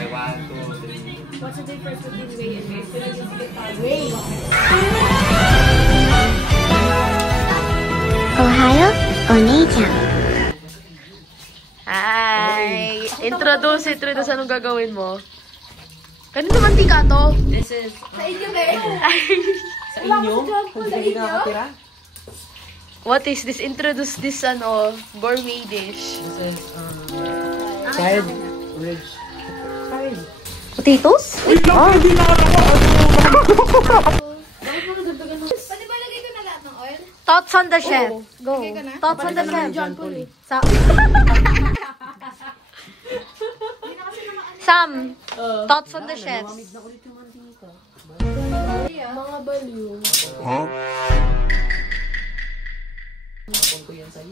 Okay, 1, 2, 3. What's the difference between whey and milk? Whey. Ohayo, Onei-chan. Hi! Introduce. Anong gagawin mo? Kanino mantika to? This is... Sa inyo kayo. Sa inyo? Kung hindi nakatira? What is this? Introduce this, gourmet dish. This is, fried ridge. Fried. Potatoes? Wait lang, hindi Pwede ba lagay ko na lahat ng oil? Thoughts on the chef. Go. Okay ka na? Thoughts on the chef. Sam, thoughts on the chefs. Mga baliw.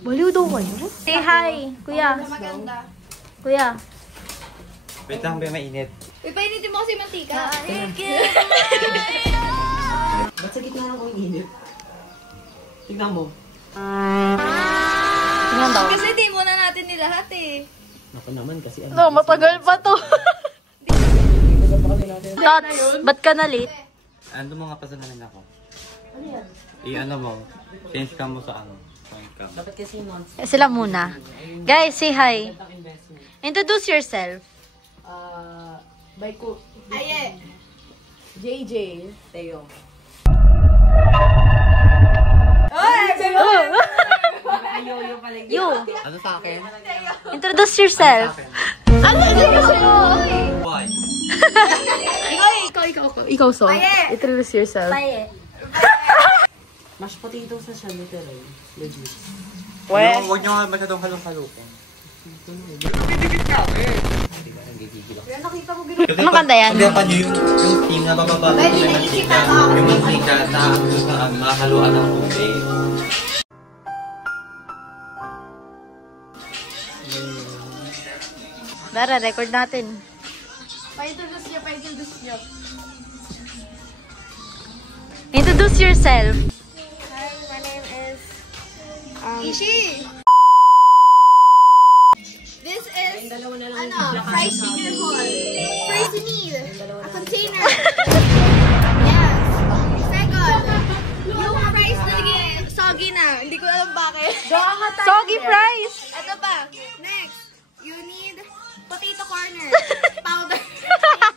Baliw daw kayo? Say hi, kuya. Maganda. Kuya. Wait lang, mainit. Uy, painitin mo kasi mantika. Ba't sa gitna lang kong init? Tignan mo. Tingnan daw. Kasi di muna natin nilahat eh. Ako naman kasi ano. No, matagal pa to. Thoughts, ba't ka na late? Ano mo nga pasananin ako? Ano yan? I-ano mo. Change ka mo sa ano. Dapat kasi Sila muna. Guys, say hi. Introduce yourself. Baiko. Aye. JJ. Teo. You. Ano sa akin? Introduce yourself. Why? Ikaw, so. Introduce yourself. Mashed potatoes na siya, literal. Legit. Huwag nyo nga masyadong halong-halupin. Ano kanta yan? Hindi pa nyo yung team na bababa na yung mantika na mahaluan ng tubig. Dara, record natin. Pa-introduce niyo. Introduce yourself. Hi, my name is... Ishi! This is, fried chicken hall. First you need a container. Yes. Second, yung fries na naging soggy na. Hindi ko alam bakit. Soggy fries. Ito pa. Next, you need potato corner. Powder.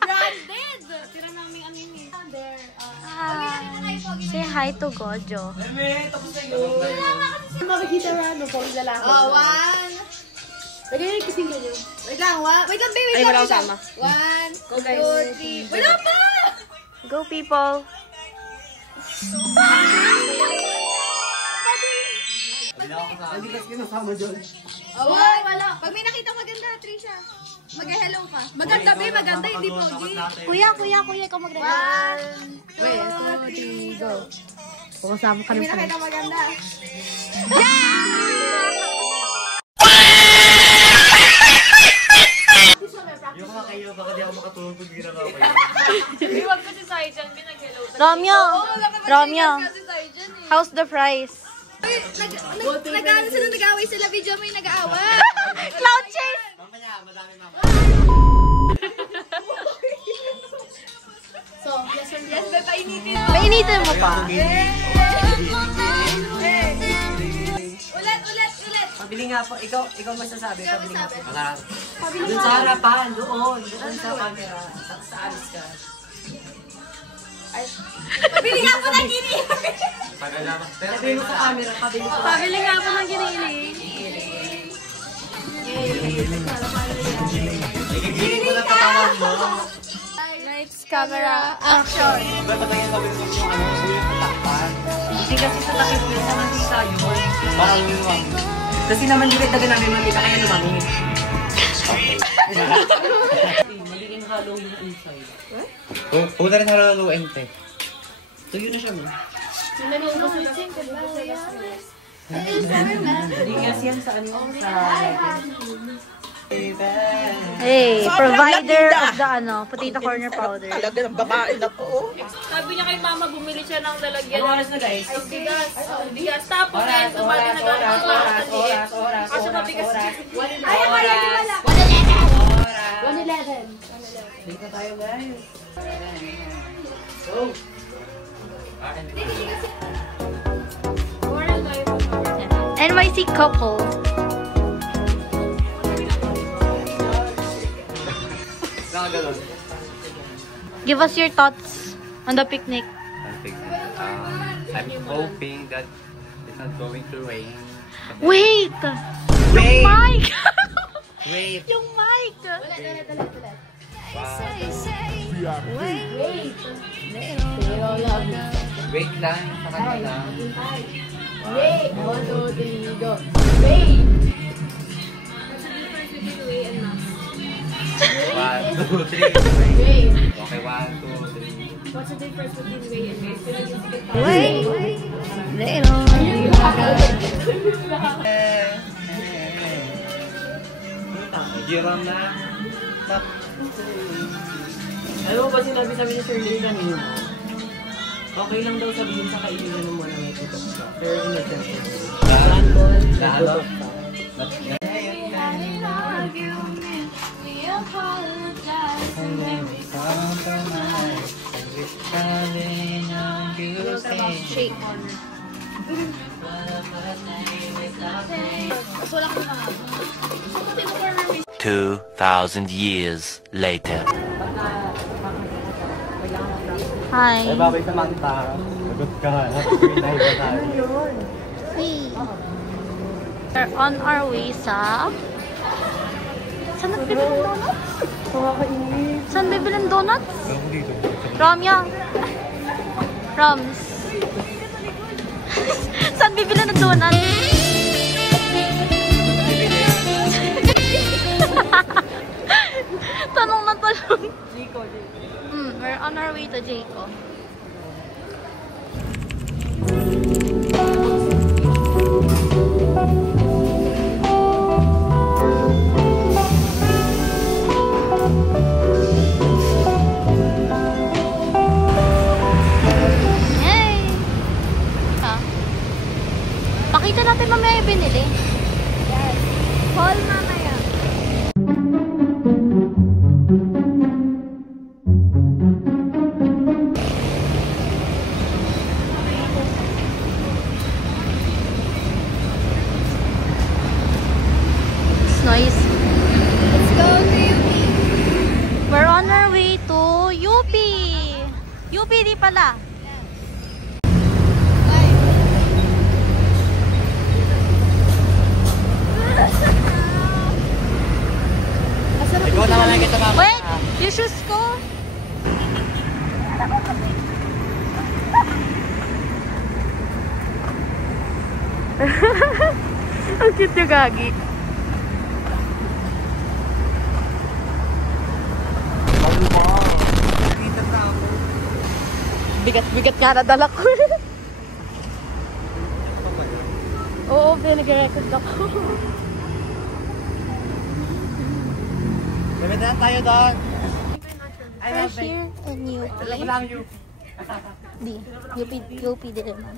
Branded. Tira namin ano yun eh. Powder. Say hi to Gojo. Makikita na ano, pang lalaki. Oh, one. Lagay kasi nyo. Wait lang, wait lang, babe. Ay, wala kasama. 1, 2, 3. Wala pa! Go, people. Hindi kasi kinasama dyan. Oh, wala. Pag may nakita maganda, Trisha. Mag-hello ka. Maganda, babe. Maganda, hindi pogi. Kuya, ikaw magdala. 1, 2, 3, go. Pukasama ka Pag may nakita maganda. Yung mga kayo, baka di ako makatulog kung ginagawa ko yun. Iwag ko si Saijan, pinag-hello. Romeo, how's the fries? Nag-ano sila, nag-away sila. Video mo yung nag-aaway. Cloud chase! Mamaya, madami na ako. So, yes or yes, babe, painitin mo. Painitin mo pa. Ulit. Pabili nga po. Ikaw masasabi. Pabili nga po. Wala. Doon sa harapan. Doon sa camera. Sa alis ka. Pabili nga po ng giniling. Pabili mo sa camera. Pabili nga po ng giniling. Igigiling ko na katawan mo. Lights, camera, action. Ba't patayin sabi ko yung ano, ulit na takpan? Hindi kasi sa takip yun. Sa mantika yun. Parang yung lang. Kasi naman direct namin mantika. Kaya lumamig. Magiging hollow yung inside. Huwag na rin halaluin, te. Tuyo na siya mo. Hindi kasi yan sa ano. Hey, provider of the potato corner powder. Talaga ng babae na po. Sabi niya kay mama, bumili siya ng lalagyan Oras na guys. bigas. Tapos eh, tumati na gano'n. Oras. Kasi mabigas. Oras. 111. Dito tayo guys. NYC couple. Nakaganon. Give us your thoughts on the picnic. I'm hoping that it's not going to rain. Wait! Wait! Yung mic! Wait! Yung mic! Wait lang, sa kanila. Wait! 1, 2, 3, go! Wait! Wait! 1, 2, 3. Wait! Okay, 1, 2, 3. What's the difference between wait and wait? Wait! Giram na. Alam mo ba sinabi sa amin ni Sir Lee kanina? Okay lang daw sabihin sa kaibigan mo na may tutok ka. Pero innocent ka. Lalo. Shake. 2,000 years later. Hi. Ay, babay sa Manta. Sagot ka. Pinay ba tayo? We're on our way sa... Saan nagbibili ng donuts? Saan bibili ng donuts? Ramya. Rams. Saan bibili ng donuts? Tanong na tanong. We're on our way to Jayco. Yay! Pakita natin mamaya yung binili. Yes. Haul mamaya. Nice. Let's go to UP. We're on our way to UP. UP di pala. Ikaw naman lang kita mama. Wait, yung shoes ko. Ang cute yung gagi. Bigat-bigat nga nadala ko. Oo, pinag-record ako. Bebe na tayo doon. Fresh here in UP. Di, UP din naman.